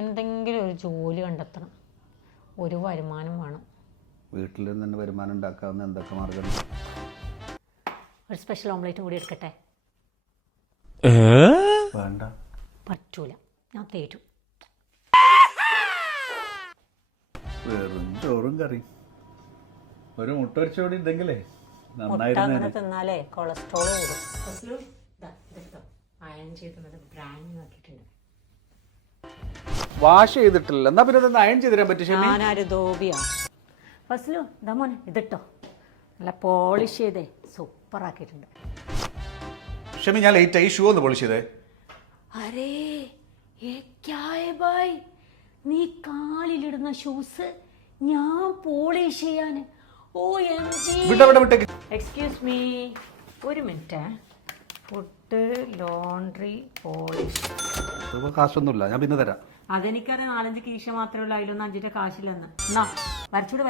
എന്തെങ്കിലും ഒരു ജോലി കണ്ടെത്തണം, ഒരു വരുമാനം വേണം. വീട്ടിൽ നിന്ന് തന്നെ വരുമാനം ഉണ്ടാക്കാവുന്ന എന്തൊക്കെ മാർഗം? ഒരു സ്പെഷ്യൽ ഓംലേറ്റ് കൂടി എടുക്കട്ടെ? വേണ്ട, പറ്റൂല, ഞാൻ തേരും. വെറും ചോറും കറി, ഒരു മുട്ട പൊരിച്ചോടി ഉണ്ടെങ്കിലേ മുട്ട അങ്ങനെ തിന്നാലേ കൊളസ്ട്രോൾ കൂടും. അയൺ ചെയ്തിട്ടുണ്ട്, ബ്രാൻഡ് നോക്കിയിട്ടുണ്ട്. വാഷ് ചെയ്തിട്ടില്ല, എന്നാ പിന്നെ ഒന്ന് അയൺ ചെയ്ത് തരാൻ പറ്റും? ഞാനൊരു ധോബിയാ. ഫസ്ലു ഇതാ മോനെ, ഇതിട്ടോ, നല്ല പോളിഷ് ചെയ്തേ സൂപ്പർ ആക്കിയിട്ടുണ്ട്. ഷമി, ഞാൻ ലേറ്റ് ആയി, ഷൂ ഒന്ന് പോളിഷ് ചെയ്തേ. അരേ ഏ ക്യാ ഹൈ ഭായ്, നീ കാലിലിടുന്ന ഷൂസ് ഞാൻ പോളിഷ് ചെയ്യാൻ? എക്സ്ക്യൂസ് മീ, ഒരു മിനിറ്റ്. Food laundry polish. കാശൊന്നുമില്ല, ഞാൻ പിന്നെ തരാം. അതെനിക്കറിയാം, 4-5 കീശ മാത്രമേ ഉള്ളൂ, അതിലൊന്നും 5 കാശില്ലെന്ന്. എന്നാ വരച്ചൂടെ.